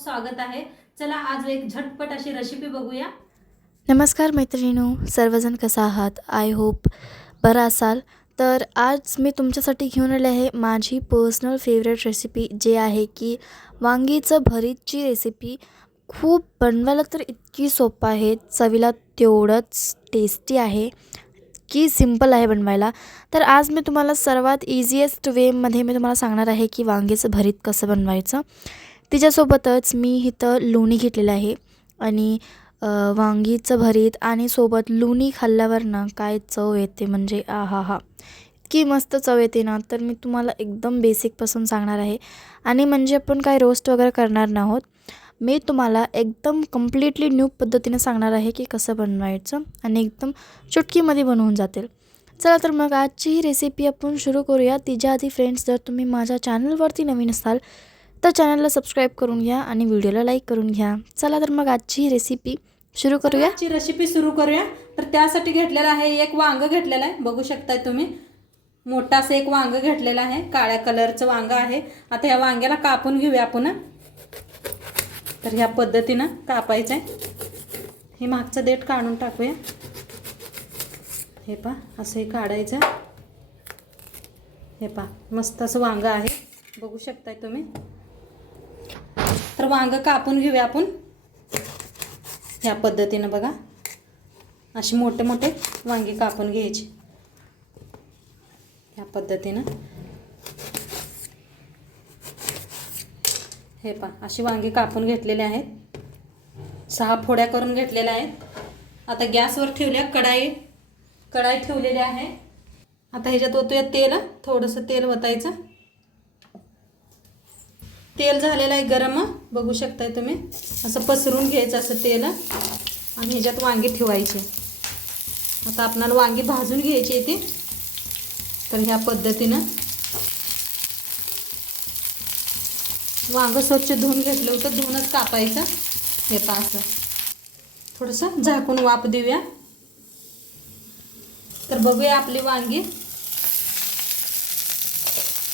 खूप स्वागत आहे. चला आज एक झटपट अशी रेसिपी बघूया. नमस्कार मैत्रिणीनो सर्वजण कसा आहात? आय होप बरं असाल. तर आज मी तुमच्यासाठी घेऊन आले आहे माझी पर्सनल फेवरेट रेसिपी जे आहे की वांगीचं भरीतची रेसिपी खूप बनवायला तर इतकी सोपं आहे. चवीला तेवढंच टेस्टी आहे की सिंपल आहे बनवायला. तर आज मी तुम्हाला सर्वात इझिएस्ट वेमध्ये मी तुम्हाला सांगणार आहे की वांगीचं भरीत कसं बनवायचं. तिच्यासोबतच मी इथं लोणी घेतलेलं आहे. आणि वांगीचं भरीत आणि सोबत लोणी खाल्ल्यावर ना काय चव येते म्हणजे आ हा हा इतकी मस्त चव येते ना तर मी तुम्हाला एकदम बेसिकपासून सांगणार आहे. आणि म्हणजे आपण काय रोस्ट वगैरे करणार नाहोत मी तुम्हाला एकदम कम्प्लिटली न्यू पद्धतीने सांगणार आहे की कसं बनवायचं आणि एकदम चुटकीमध्ये बनवून जातील. चला तर मग आजची ही रेसिपी आपण सुरू करूया. तिच्या आधी फ्रेंड्स जर तुम्ही माझ्या चॅनलवरती नवीन असाल तर चॅनलला सबस्क्राईब करून घ्या आणि व्हिडिओला लाईक करून घ्या. चला तर मग आजची रेसिपी सुरू करूया. आजची रेसिपी सुरू करूया. तर त्यासाठी घेतलेलं आहे एक वांग घेतलेलं आहे. बघू शकताय तुम्ही. मोठा असं एक वांग घेतलेलं आहे. काळ्या कलरचं वांग आहे. आता ह्या वांग्याला कापून घेऊया आपण. तर ह्या पद्धतीनं कापायचं आहे हे मागचं देठ काढून टाकूया. हे पा असं हे काढायचं. हे पा मस्त असं वांग आहे. बघू शकताय तुम्ही. तर वांग कापून घेऊया आपण. ह्या पद्धतीनं बघा. असे मोठे मोठे वांगे कापून घ्यायचे. ह्या पद्धतीनं. हे पा अशी वांगे कापून घेतलेले आहेत. सहा फोड्या करून घेतलेल्या आहेत. आता गॅसवर ठेवल्या कढाई कढाई ठेवलेली आहे. आता ह्याच्यात ओतूया तेल. थोडंसं तेल वतायचं तेल झालेलं आहे गरम बघू शकताय तुम्ही. असं पसरून घ्यायचं असं तेल आणि ह्याच्यात वांगी ठेवायचे. आता आपणाला वांगी भाजून घ्यायची इथे तर ह्या पद्धतीनं. वांगं स्वच्छ धुवून घेतलं होतं धुवूनच कापायचं. हे पा असं. थोडंसं झाकून वाफ देऊया. तर बघूया आपली वांगी.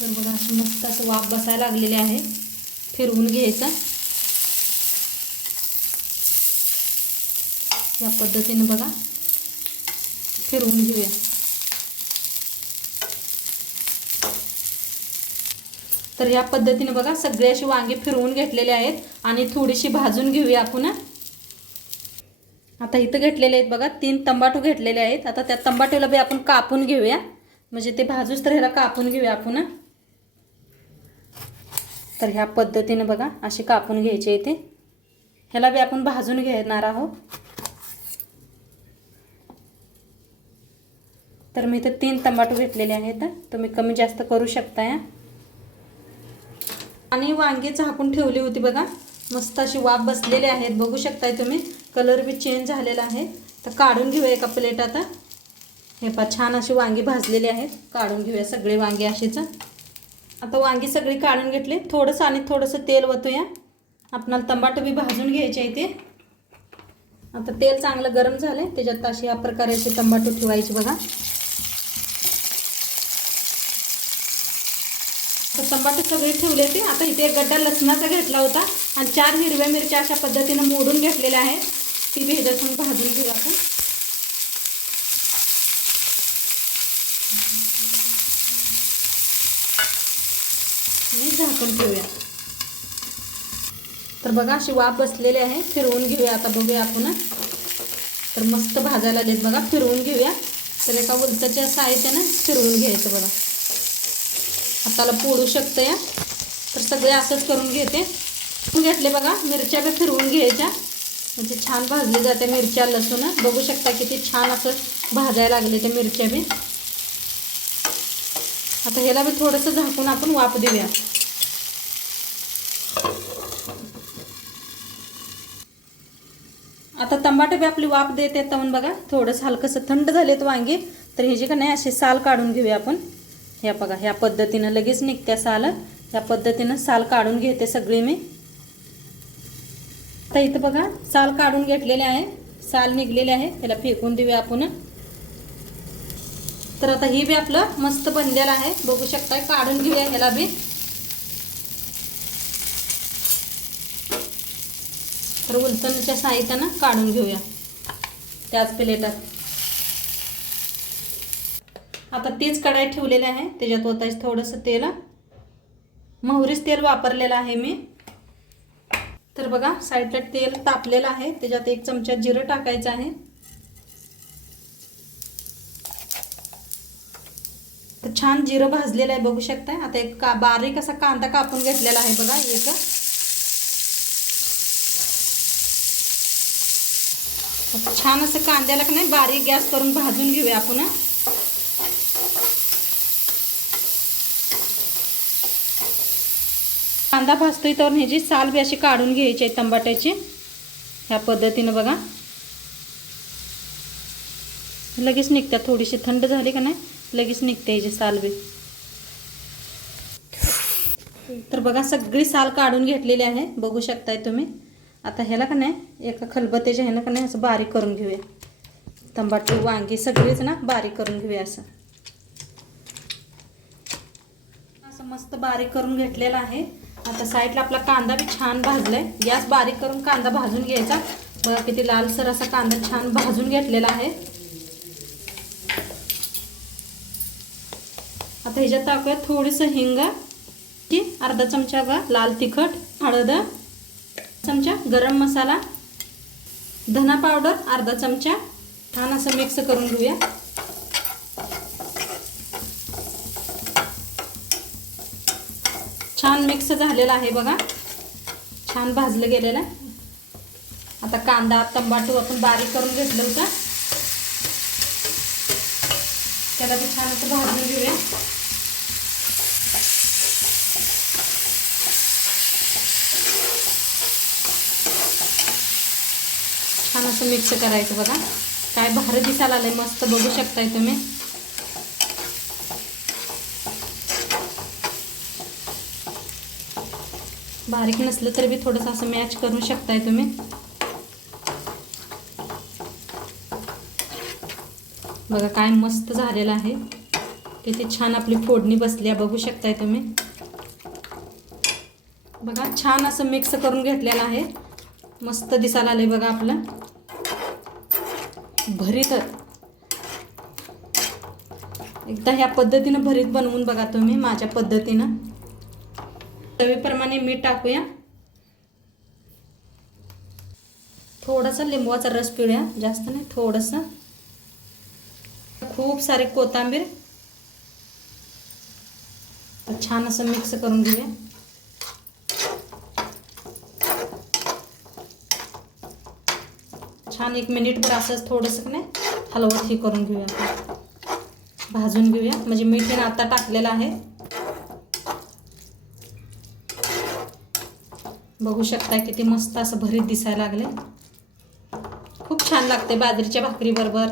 तर बघा असं मस्त असं वाफ बसायला लागलेले आहे. फिरवून घ्यायचं. या पद्धतीनं बघा. फिरवून घेऊया. तर या पद्धतीने बघा सगळे अशी वांगे फिरवून घेतलेले आहेत आणि थोडीशी भाजून घेऊया आपण आता इथं घेतलेले आहेत बघा तीन तंबाटू घेतलेले आहेत. आता त्या तंबाटूला बी आपण कापून घेऊया. म्हणजे ते भाजूच तर ह्याला कापून घेऊया आपण तर ह्या पद्धतीने बघा असे कापून घ्यायचे इथे. ह्याला बी आपण भाजून घेणार आहोत. तर मी इथं तीन टमाटो घेतलेले आहेत. तुम्ही कमी जास्त करू शकता या. आणि वांगे झाकून ठेवली होती बघा. मस्त अशी वाफ बसलेले आहेत. बघू शकताय तुम्ही. कलर बी चेंज झालेला आहे. तर काढून घेऊया एका प्लेट आता. हे पा छान अशी वांगी भाजलेली आहेत. काढून घेऊया सगळे वांगे अशीच. आता वांगी सगळी काढून घेतली. थोडंसं आणि थोडंसं तेल वतूया. आपणाला तंबाटं बी भाजून घ्यायचे इथे आता तेल चांगलं गरम झालं आहे त्याच्यात अशी या प्रकारे असे तंबाटू ठेवायचे बघा. तर टमाटे सगळे ठेवले ते आता इथे एक गड्डा लसणाचा घेतला होता. आणि चार हिरव्या मिरच्या अशा पद्धतीनं मोडून घेतलेल्या आहेत. ती बी भाजून घेऊ आपण. फिरवून ठेवूया तर बघा अशी वाफ बसलेली आहे. फिरवून घेऊया आता बघूया आपण. तर मस्त भाजायला देत बघा फिरवून घेऊया. तर एका उलताच्या साहित्यानं फिरवून घ्यायचं बघा. हाताला पोळू शकतं या. तर सगळे असंच करून घेते. घेतले बघा मिरच्या बी फिरवून घ्यायच्या. म्हणजे छान भाजली जाते मिरच्या लसूण. बघू शकता किती छान असं भाजायला लागले त्या मिरच्या बी. आता ह्याला बी थोडंसं झाकून आपण वाफ देऊया. आता टमाटे बी आपली वाफ देते तवून बघा. थोडंसं हलकंसं थंड झालेत वांगे. तर ह्याची का नाही असे साल काढून घेऊया आपण. ह्या बघा ह्या पद्धतीनं लगेच निघत्या साल. ह्या पद्धतीनं साल काढून घेते सगळी मी. आता इथं बघा साल काढून घेतलेले आहे. साल निघलेले आहे. त्याला फेकून देऊया आपण. तर आता ही बी आपलं मस्त बनलेलं आहे. बघू शकताय काढून घेऊया ह्याला बी. तर उलटणीच्या साहित्यानं काढून घेऊया. त्याच प्लेटात. आता तीच कढाई ठेवलेली आहे. त्याच्यात ओतायचं थोडंसं तेल. मोहरीच तेल वापरलेलं आहे मी. तर बघा साईडला तेल तापलेलं आहे. त्याच्यात एक चमचा जिरं टाकायचं आहे. तर छान जिरं भाजलेलं आहे बघू शकताय. आता एक का बारीक असा कांदा कापून घेतलेला आहे बघा एक. छान असं कांद्याला का नाही बारीक गॅस करून भाजून घेऊया आपण कांदा भाजतोय तर ह्याची साल बी अशी काढून घ्यायची आहे टमाट्याची ह्या पद्धतीनं बघा. लगेच निघतात थोडीशी थंड झाली का नाही लगेच निघते ह्याची साल बी. तर बघा सगळी साल काढून घेतलेली आहे बघू शकताय तुम्ही. आता ह्याला का नाही एका खलबत्त्याच्या ह्यानं का नाही असं बारीक करून घेऊया. तंबाटू वांगी सगळीच ना बारीक करून घेऊया असं. असं मस्त बारीक करून घेतलेलं आहे. आता साईडला आपला कांदा बी छान भाजलाय. गॅस बारीक करून कांदा भाजून घ्यायचा. बघा किती लालसर असा कांदा छान भाजून घेतलेला आहे. आता ह्याच्यात टाकूया थोडंसं हिंग की अर्धा चमचा बघा लाल तिखट हळद चमचा गरम मसाला धना पावडर अर्धा चमचा. छान असं मिक्स करून घेऊया. छान मिक्स झालेला आहे बघा. छान भाजलं गेलेलं. आहे आता कांदा तंबाटू आपण बारीक करून घेतलं होतं. त्याला ते छान असं भाजून घेऊया. असं मिक्स करायचं बघा. काय भारी दिसायला आलंय मस्त बघू शकताय तुम्ही. बारीक नसलं तर बी थोडंसं असं मॅच करू शकताय तुम्ही. बघा काय मस्त झालेलं आहे. किती छान आपली फोडणी बसली आहे. बघू शकताय तुम्ही. बघा छान असं मिक्स करून घेतलेलं आहे. मस्त दिसायला आलंय बघा आपलं. भरीत एकदा ह्या पद्धतीनं भरीत बनवून बघा तुम्ही माझ्या पद्धतीनं. चवीप्रमाणे मीठ टाकूया. थोडासा लिंबवाचा रस पिळूया जास्त नाही थोडंसं. खूप सारे कोथिंबीर. छान असं मिक्स करून घेऊया. छान एक मिनिटभर असंच थोडंसं नाही हलवत हे करून घेऊया. आपण. भाजून घेऊया. म्हणजे मीठ हे आता टाकलेलं आहे. बघू शकताय किती मस्त असं भरीत दिसायला लागले. खूप छान लागते बाजरीच्या भाकरीबरोबर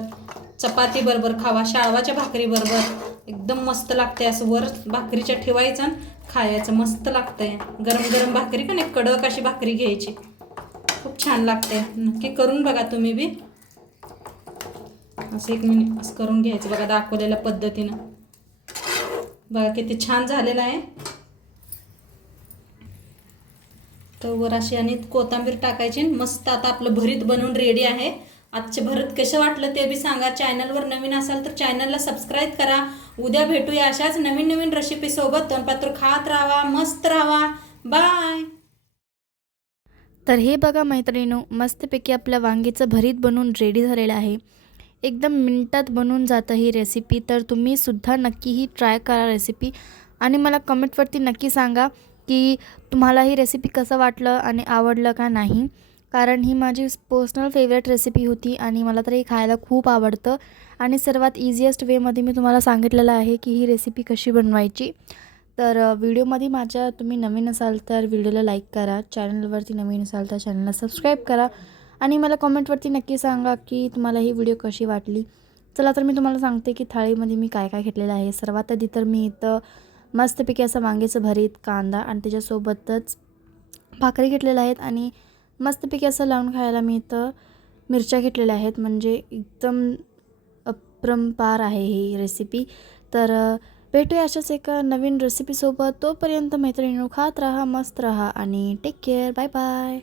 चपाती बरोबर खावा शाळवाच्या भाकरीबरोबर एकदम मस्त लागते असं वर भाकरीच्या ठेवायचं आणि खायचं. मस्त लागतंय. गरम गरम भाकरी का नाही कडक अशी भाकरी घ्यायची. खूप छान लागते. नक्की करून बघा तुम्ही बी. असं एक मिनिट असं करून घ्यायचं. बघा दाखवलेल्या पद्धतीनं. बघा किती छान झालेलं आहे. तर वर अशी आणि कोथिंबीर टाकायची मस्त आता आपलं भरीत बनवून रेडी आहे. आजचे भरत कसं वाटलं ते बी सांगा. चॅनलवर नवीन असाल तर चॅनलला सबस्क्राईब करा. उद्या भेटूया अशाच नवीन नवीन रेसिपीसोबत तोंडपात्र खात राहा मस्त राहा. बाय तर हे बघा मैत्रिणीनो मस्तपैकी आपल्या वांगीचं भरीत बनवून रेडी झालेलं आहे. एकदम मिनटात बनून जातं ही रेसिपी तर तुम्ही सुद्धा नक्की ही ट्राय करा रेसिपी आणि मला कमेंटवरती नक्की सांगा की तुम्हाला ही रेसिपी कसं वाटलं आणि आवडलं का नाही. कारण ही माझी पर्सनल फेवरेट रेसिपी होती आणि मला तर हे खायला खूप आवडतं. आणि सर्वात इझिएस्ट वेमध्ये मी तुम्हाला सांगितलेलं आहे की ही रेसिपी कशी बनवायची. तर व्हिडिओमध्ये माझ्या तुम्ही नवीन असाल तर व्हिडिओला लाईक करा चॅनलवरती नवीन असाल तर चॅनलला सबस्क्राईब करा आणि मला कमेंटवरती नक्की सांगा की तुम्हाला ही व्हिडिओ कशी वाटली. चला तर मी तुम्हाला सांगते की थाळीमध्ये मी काय काय घेतलेलं आहे. सर्वात आधी तर मी इथं मस्तपैकी असं वांग्याचं भरीत कांदा आणि त्याच्यासोबतच भाकरी घेतलेल्या आहेत आणि मस्तपैकी असं लावून खायला मी इथं मिरच्या घेतलेल्या आहेत. म्हणजे एकदम अप्रंपार आहे ही रेसिपी तर भेटूया अशाच एका नवीन रेसिपीसोबत तोपर्यंत मैत्रिणी खात राहा मस्त राहा आणि टेक केअर बाय बाय